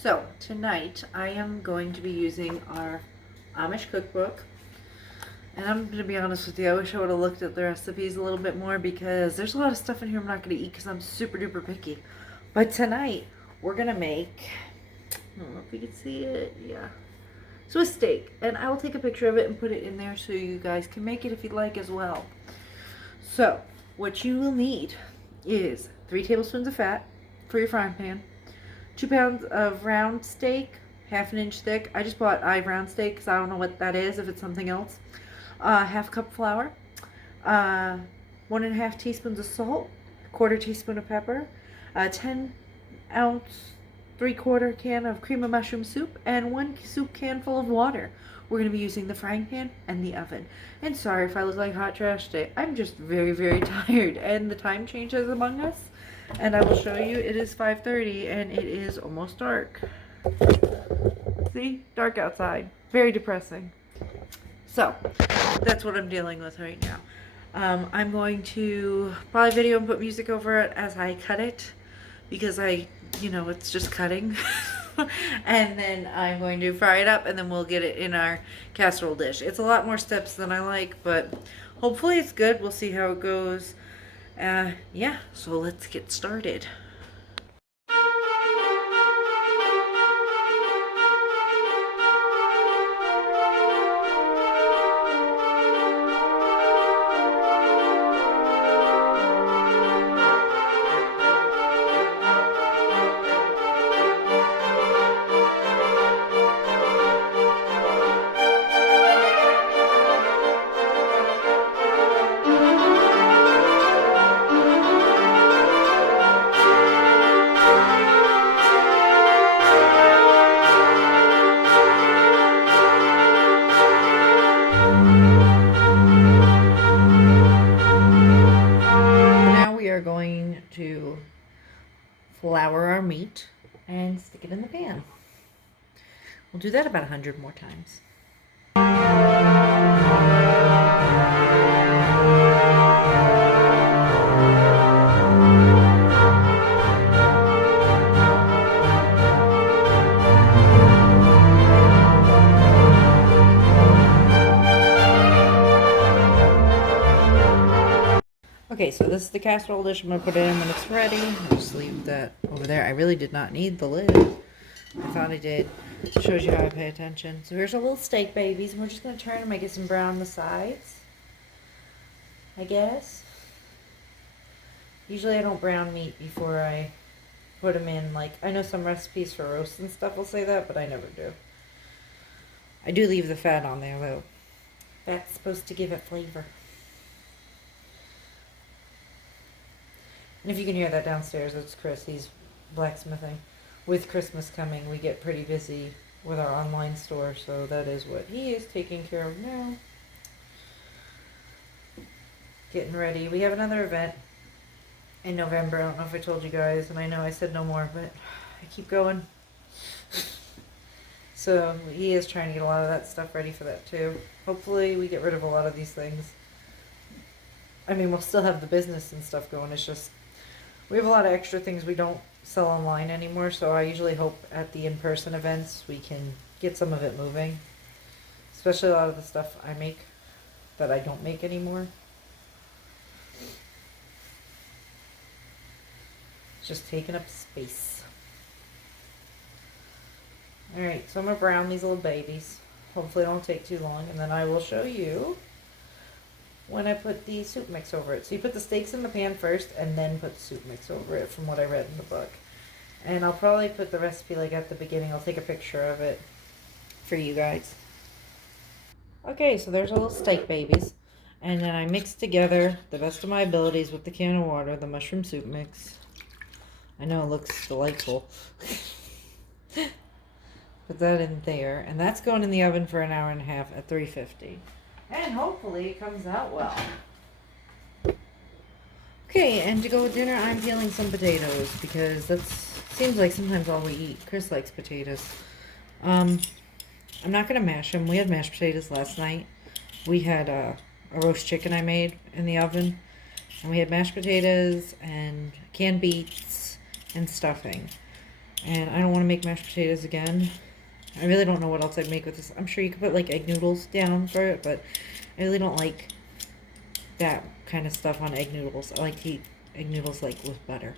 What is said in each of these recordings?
So tonight I am going to be using our Amish cookbook. And I'm going to be honest with you, I wish I would have looked at the recipes a little bit more because there's a lot of stuff in here I'm not going to eat because I'm super duper picky. But tonight we're going to make, I don't know if you can see it, yeah, Swiss steak. And I will take a picture of it and put it in there so you guys can make it if you'd like as well. So what you will need is 3 tablespoons of fat for your frying pan, 2 pounds of round steak, half an inch thick. I just bought round steak because I don't know what that is, if it's something else. Half cup flour, 1.5 teaspoons of salt, 1/4 teaspoon of pepper, 10-ounce 3/4 can of cream of mushroom soup, and 1 soup can full of water. We're going to be using the frying pan and the oven. And sorry if I look like hot trash today. I'm just very, very tired, and the time changes among us. And I will show you, it is 5:30 and it is almost dark. See? Dark outside. Very depressing. So, that's what I'm dealing with right now. I'm going to probably video and put music over it as I cut it because it's just cutting. And then I'm going to fry it up and then we'll get it in our casserole dish. It's a lot more steps than I like, but hopefully it's good. We'll see how it goes. Yeah, so let's get started. Going to flour our meat and stick it in the pan. We'll do that about 100 more times. Okay, so this is the casserole dish. I'm going to put it in when it's ready. I'll just leave that over there. I really did not need the lid. I thought I did. It shows you how I pay attention. So here's our little steak babies. And we're just going to turn them and get some brown on the sides, I guess. Usually I don't brown meat before I put them in. Like, I know some recipes for roast and stuff will say that, but I never do. I do leave the fat on there, though. That's supposed to give it flavor. And if you can hear that downstairs, it's Chris. He's blacksmithing. With Christmas coming, we get pretty busy with our online store, so that is what he is taking care of now. Getting ready. We have another event in November. I don't know if I told you guys, and I know I said no more, but I keep going. So he is trying to get a lot of that stuff ready for that too. Hopefully we get rid of a lot of these things. I mean, we'll still have the business and stuff going. It's just we have a lot of extra things we don't sell online anymore, so I usually hope at the in-person events we can get some of it moving. Especially a lot of the stuff I make that I don't make anymore. It's just taking up space. Alright, so I'm going to brown these little babies. Hopefully it don't take too long, and then I will show you when I put the soup mix over it. So you put the steaks in the pan first and then put the soup mix over it from what I read in the book. And I'll probably put the recipe like at the beginning. I'll take a picture of it for you guys. Okay, so there's our little steak babies. And then I mixed together the best of my abilities with the can of water, the mushroom soup mix. I know it looks delightful. Put that in there. And that's going in the oven for an hour and a half at 350. And hopefully it comes out well. Okay, and to go with dinner, I'm peeling some potatoes because that seems like sometimes all we eat. Chris likes potatoes. I'm not going to mash them. We had mashed potatoes last night. We had a roast chicken I made in the oven. And we had mashed potatoes and canned beets and stuffing. And I don't want to make mashed potatoes again. I really don't know what else I'd make with this. I'm sure you could put like egg noodles down for it, but I really don't like that kind of stuff on egg noodles. I like to eat egg noodles like with butter.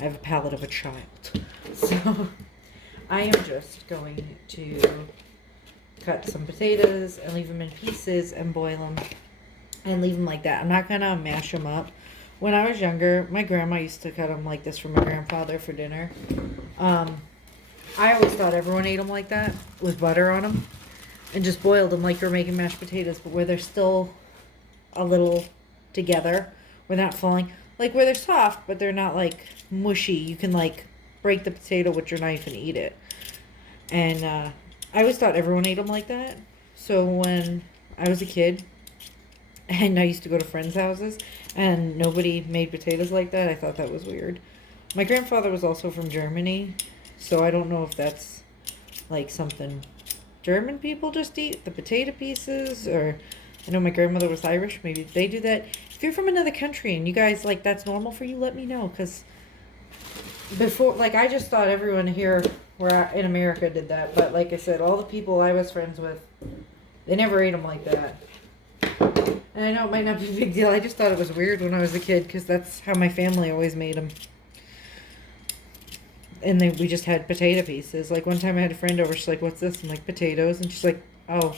I have a palate of a child. So I am just going to cut some potatoes and leave them in pieces and boil them and leave them like that. I'm not going to mash them up. When I was younger, my grandma used to cut them like this for my grandfather for dinner. I always thought everyone ate them like that with butter on them and just boiled them like you're making mashed potatoes, but where they're still a little together, where they're not falling, like where they're soft, but they're not like mushy. You can like break the potato with your knife and eat it. And I always thought everyone ate them like that. So when I was a kid and I used to go to friends' houses and nobody made potatoes like that, I thought that was weird. My grandfather was also from Germany, so I don't know if that's like something German people just eat, the potato pieces, or I know my grandmother was Irish, maybe they do that. If you're from another country and you guys like that's normal for you, let me know, because before, like, I just thought everyone here in America did that, but like I said, all the people I was friends with, they never ate them like that. And I know it might not be a big deal. I just thought it was weird when I was a kid because that's how my family always made them. And then we just had potato pieces. Like one time I had a friend over. She's like, "What's this?" I'm like, "Potatoes." And she's like, "Oh,"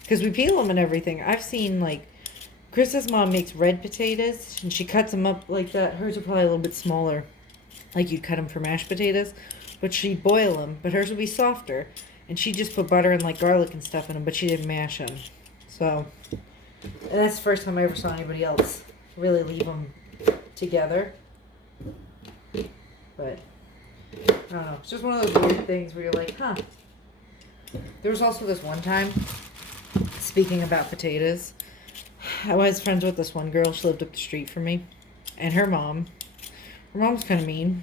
because we peel them and everything. I've seen like Chris's mom makes red potatoes and she cuts them up like that. Hers are probably a little bit smaller, like you'd cut them for mashed potatoes, but she'd boil them. But hers would be softer, and she just put butter and like garlic and stuff in them, but she didn't mash them. So. And that's the first time I ever saw anybody else really leave them together. But, I don't know. It's just one of those weird things where you're like, huh. There was also this one time, speaking about potatoes, I was friends with this one girl. She lived up the street from me. And her mom's kind of mean.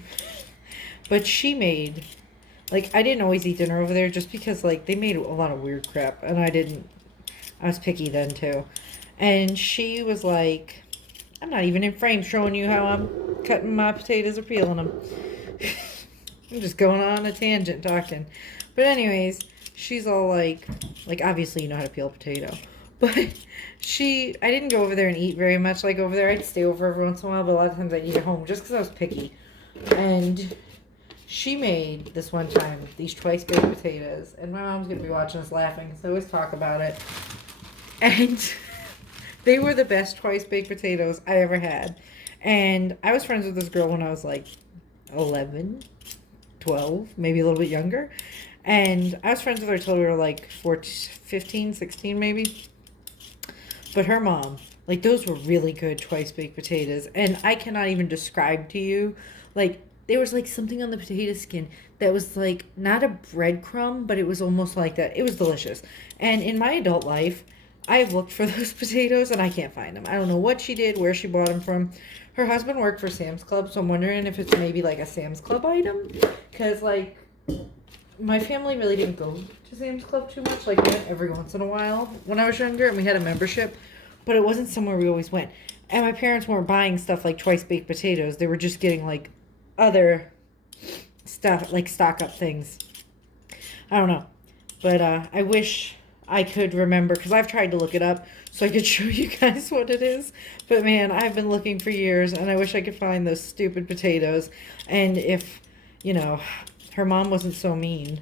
But she made, like, I didn't always eat dinner over there just because, like, they made a lot of weird crap. And I was picky then too. And she was like, "I'm not even in frame showing you how I'm cutting my potatoes or peeling them." I'm just going on a tangent talking. But anyways, she's all like obviously you know how to peel a potato. But I didn't go over there and eat very much like over there. I'd stay over every once in a while, but a lot of times I'd eat at home just because I was picky. And she made this one time these twice baked potatoes. And my mom's going to be watching us laughing because I always talk about it. And they were the best twice baked potatoes I ever had. And I was friends with this girl when I was like 11, 12, maybe a little bit younger. And I was friends with her till we were like 14, 15, 16 maybe. But her mom, like those were really good twice baked potatoes. And I cannot even describe to you, like there was like something on the potato skin that was like not a breadcrumb, but it was almost like that. It was delicious. And in my adult life, I've looked for those potatoes and I can't find them. I don't know what she did, where she bought them from. Her husband worked for Sam's Club, so I'm wondering if it's maybe like a Sam's Club item. Because, like, my family really didn't go to Sam's Club too much. Like, we went every once in a while when I was younger, and we had a membership. But it wasn't somewhere we always went. And my parents weren't buying stuff like twice baked potatoes. They were just getting, like, other stuff, like stock up things. I don't know. But I wish I could remember, because I've tried to look it up so I could show you guys what it is. But man, I've been looking for years and I wish I could find those stupid potatoes. And if, you know, her mom wasn't so mean,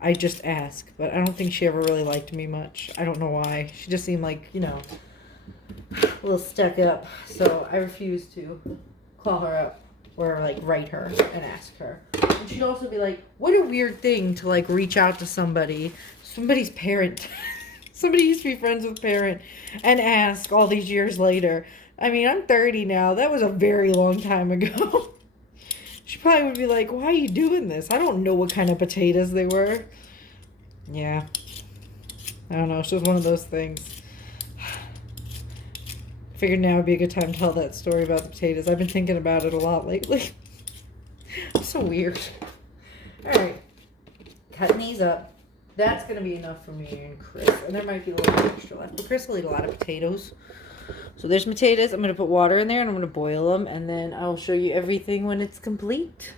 I'd just ask. But I don't think she ever really liked me much. I don't know why. She just seemed like, you know, a little stuck up. So I refused to call her up or like write her and ask her. And she'd also be like, what a weird thing to like reach out to somebody's parent. Somebody used to be friends with parent and ask all these years later. I mean, I'm 30 now. That was a very long time ago. She probably would be like, why are you doing this? I don't know what kind of potatoes they were. Yeah. I don't know. It's just one of those things. Figured now would be a good time to tell that story about the potatoes. I've been thinking about it a lot lately. It's so weird. Alright. Cutting these up. That's going to be enough for me and Chris. And there might be a little bit extra left. But Chris will eat a lot of potatoes. So there's potatoes. I'm going to put water in there and I'm going to boil them. And then I'll show you everything when it's complete.